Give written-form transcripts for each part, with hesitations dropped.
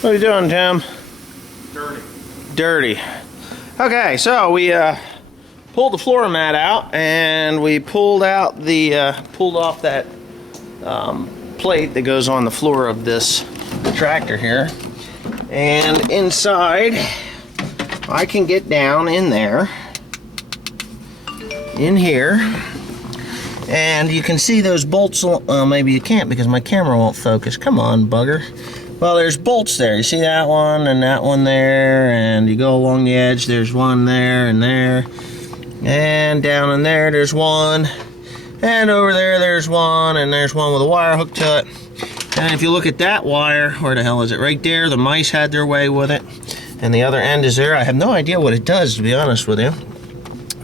What are you doing, Tim? Dirty. Dirty. Okay, so we pulled the floor mat out, and we pulled out the pulled off that plate that goes on the floor of this tractor here. And inside, I can get down in there, in here, and you can see those bolts. Maybe you can't because my camera won't focus. Come on, bugger. Well, there's bolts there. You see that one and that one there, and you go along the edge, there's one there, and down in there, there's one, and over there, there's one, and there's one with a wire hooked to it. And if you look at that wire, where the hell is it? Right there, the mice had their way with it, and the other end is there. I have no idea what it does, to be honest with you.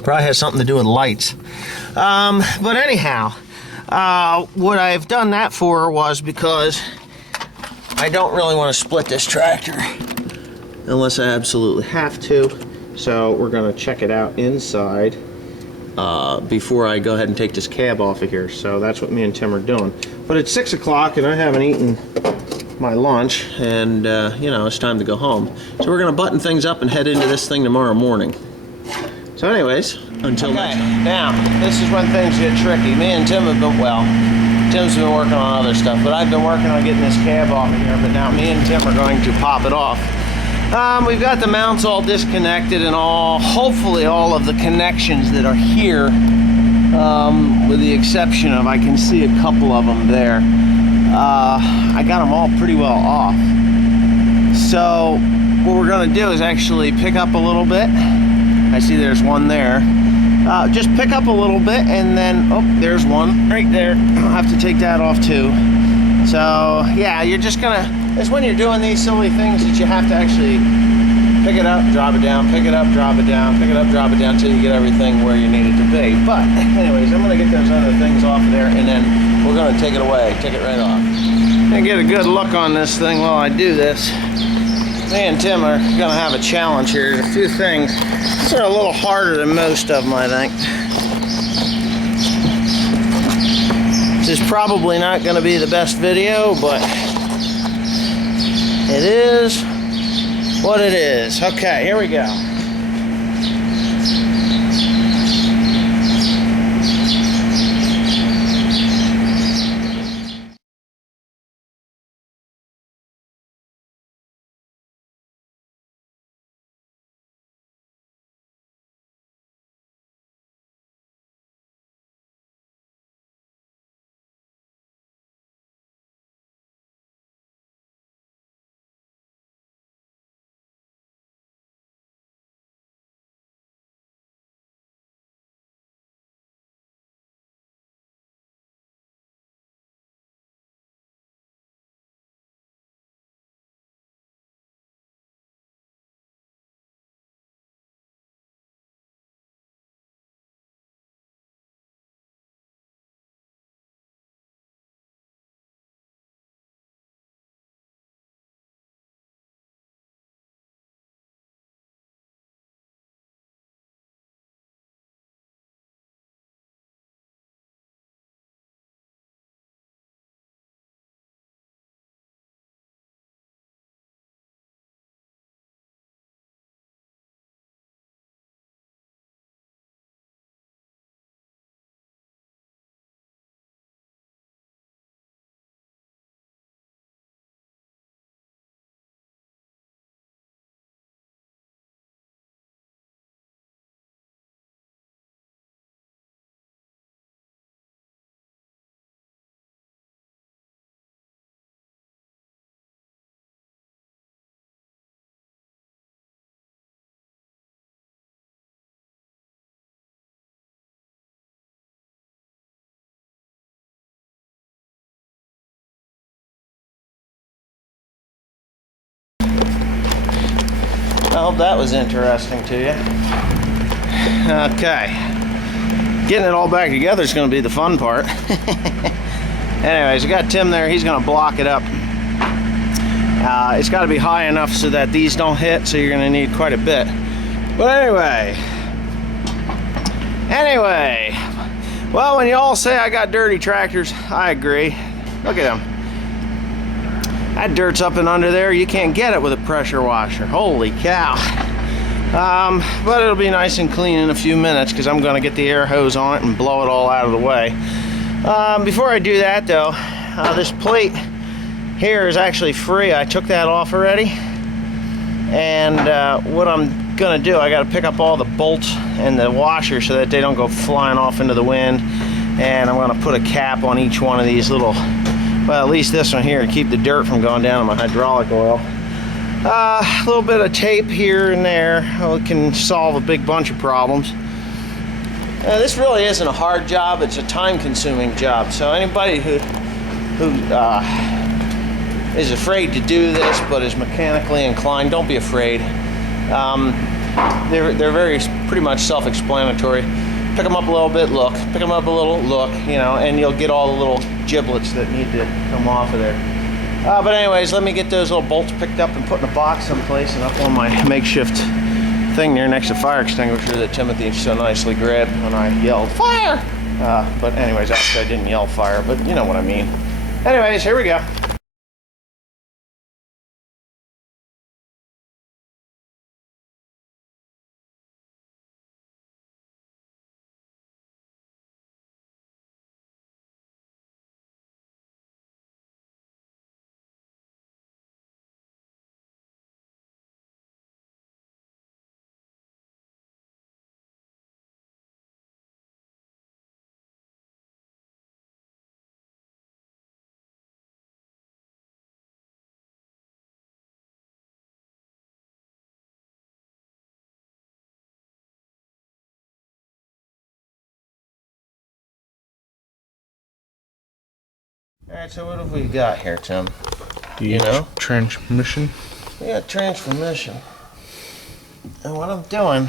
Probably has something to do with lights. But anyhow, what I've done that for was because I don't really want to split this tractor unless I absolutely have to. So we're going to check it out inside before I go ahead and take this cab off of here. So that's what me and Tim are doing. But it's 6 o'clock and I haven't eaten my lunch, and you know, it's time to go home. So we're going to button things up and head into this thing tomorrow morning. So anyways, until next time. Now, this is when things get tricky. Me and Tim have been, well, Tim's been working on other stuff, but I've been working on getting this cab off of here, but now me and Tim are going to pop it off. We've got the mounts all disconnected and hopefully all of the connections that are here, with the exception of, I can see a couple of them there. I got them all pretty well off. So what we're going to do is actually pick up a little bit. I see there's one there. Just pick up a little bit, and then, oh, there's one right there. I'll have to take that off too. So yeah, you're just gonna, it's when you're doing these silly things that you have to actually pick it up, drop it down, pick it up, drop it down, pick it up, drop it down, until you get everything where you need it to be. But anyways, I'm gonna get those other things off of there, and then we're gonna take it away, take it right off. And get a good look on this thing while I do this. Me and Tim are gonna have a challenge here. There's a few things that are a little harder than most of them, I think. This is probably not gonna be the best video, but it is what it is. Okay, here we go. I hope that was interesting to you. Okay. Getting it all back together is going to be the fun part. Anyways, I got Tim there. He's going to block it up. It's got to be high enough so that these don't hit, so you're going to need quite a bit. But anyway, well, when you all say I got dirty tractors, I agree. Look at them. That dirt's up and under there. You can't get it with a pressure washer. Holy cow. But it'll be nice and clean in a few minutes because I'm going to get the air hose on it and blow it all out of the way. Before I do that though, this plate here is actually free. I took that off already. And what I'm going to do, I got to pick up all the bolts and the washer so that they don't go flying off into the wind. And I'm going to put a cap on each one of these little, well, at least this one here, to keep the dirt from going down in my hydraulic oil. A little bit of tape here and there can solve a big bunch of problems. This really isn't a hard job, it's a time-consuming job. So anybody who is afraid to do this but is mechanically inclined, don't be afraid. They're pretty much self-explanatory. Pick them up a little bit, look. Pick them up a little, look, you know, and you'll get all the little giblets that need to come off of there. But anyways, let me get those little bolts picked up and put in a box someplace and up on my makeshift thing there next to the fire extinguisher that Timothy so nicely grabbed when I yelled, fire! But anyways, actually I didn't yell fire, but you know what I mean. Anyways, here we go. Alright, so what have we got here, Tim? You know? Transmission. We got transmission. And what I'm doing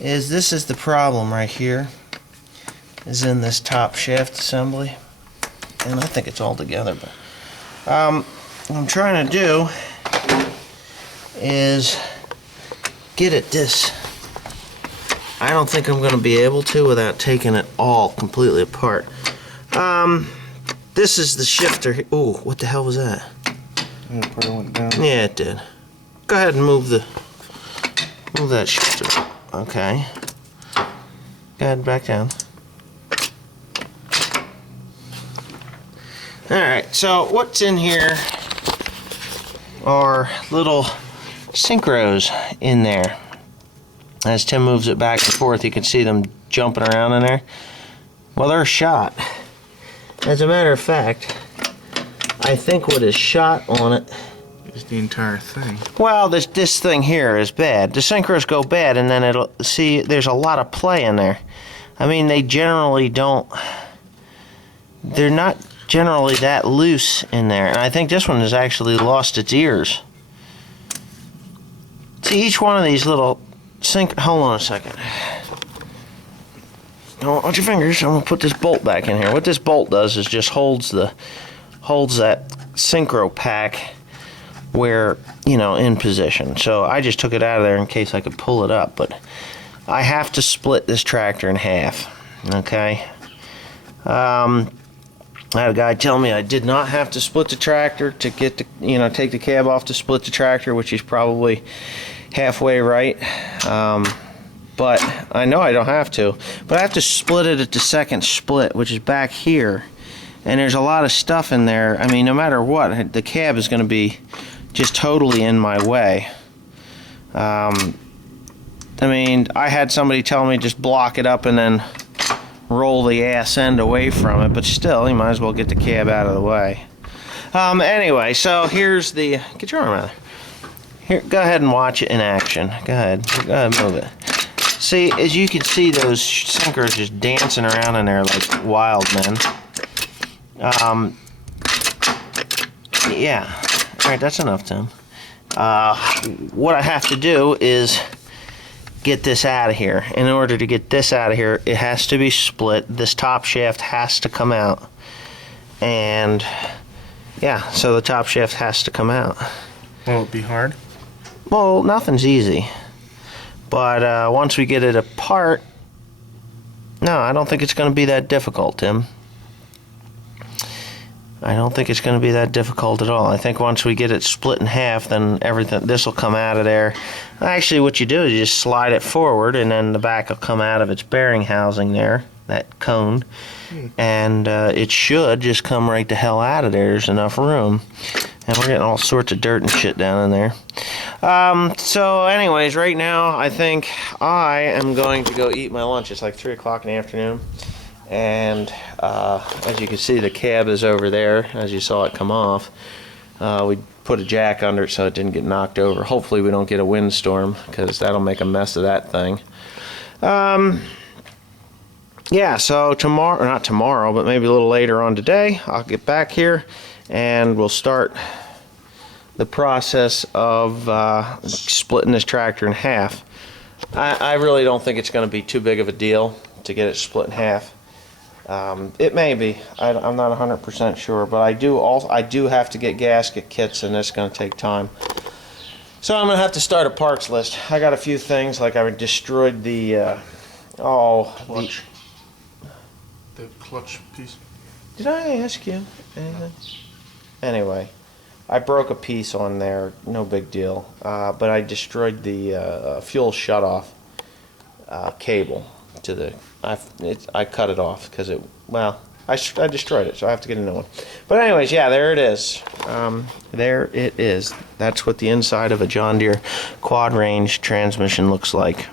is, this is the problem right here, is in this top shaft assembly. And I think it's all together, but what I'm trying to do is get at this. I don't think I'm going to be able to without taking it all completely apart. This is the shifter. Oh, what the hell was that? Yeah, it probably went down. Yeah, it did. Go ahead and move that shifter. Okay. Go ahead, back down. Alright, so what's in here are little synchros in there. As Tim moves it back and forth, you can see them jumping around in there. Well, they're shot. As a matter of fact, I think what is shot on it is the entire thing. Well, this thing here is bad. The synchros go bad, and then it'll see there's a lot of play in there. I mean, they generally don't. They're not generally that loose in there, and I think this one has actually lost its ears. See, each one of these little hold on a second. Don't watch your fingers. I'm gonna put this bolt back in here. What this bolt does is just holds that synchro pack where, you know, in position. So I just took it out of there in case I could pull it up, but I have to split this tractor in half. Okay. I had a guy tell me I did not have to split the tractor to get the, you know, take the cab off to split the tractor, which is probably halfway right. But I know I don't have to. But I have to split it at the second split, which is back here. And there's a lot of stuff in there. I mean, no matter what, the cab is going to be just totally in my way. I mean, I had somebody tell me just block it up and then roll the ass end away from it. But still, you might as well get the cab out of the way. Anyway, so here's the... Get your arm out of there. Here, go ahead and watch it in action. Go ahead, move it. See, as you can see, those sinkers just dancing around in there like wild men. Yeah. Alright, that's enough, Tim. What I have to do is get this out of here. In order to get this out of here, it has to be split. This top shaft has to come out. And, yeah, so the top shaft has to come out. Will it be hard? Well, nothing's easy. But once we get it apart, no, I don't think it's going to be that difficult, Tim. I don't think it's going to be that difficult at all. I think once we get it split in half, then everything, this will come out of there. Actually, what you do is you just slide it forward, and then the back will come out of its bearing housing there, that cone. And it should just come right the hell out of there. There's enough room. And we're getting all sorts of dirt and shit down in there. So anyways, right now, I think I am going to go eat my lunch. It's like 3 o'clock in the afternoon. And as you can see, the cab is over there, as you saw it come off. We put a jack under it so it didn't get knocked over. Hopefully we don't get a windstorm, because that'll make a mess of that thing. Yeah, so tomorrow, or not tomorrow, but maybe a little later on today, I'll get back here and we'll start the process of splitting this tractor in half. I really don't think it's going to be too big of a deal to get it split in half. It may be. I'm not 100% sure, but I do have to get gasket kits, and it's going to take time. So I'm going to have to start a parts list. I got a few things, like I destroyed the Clutch. The clutch piece. Did I ask you anything? Anyway, I broke a piece on there, no big deal. But I destroyed the fuel shutoff cable to the. I cut it off because I destroyed it, so I have to get a new one. But anyways, yeah, there it is. There it is. That's what the inside of a John Deere quad range transmission looks like.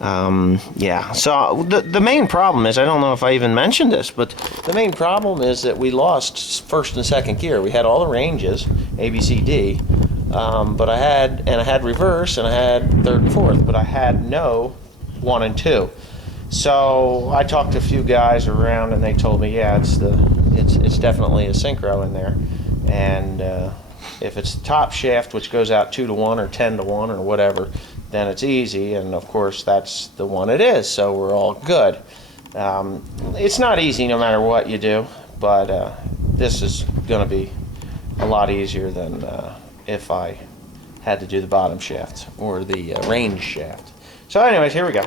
Yeah, so the main problem is, I don't know if I even mentioned this, but the main problem is that we lost first and second gear. We had all the ranges, A, B, C, D, but I had reverse, and I had third and fourth, but I had no 1 and 2. So I talked to a few guys around, and they told me, yeah, it's definitely a synchro in there, and if it's the top shaft, which goes out 2 to 1 or 10 to 1 or whatever, then it's easy, and of course that's the one it is, so we're all good. It's not easy no matter what you do, but this is going to be a lot easier than if I had to do the bottom shaft or the range shaft. So anyways, here we go.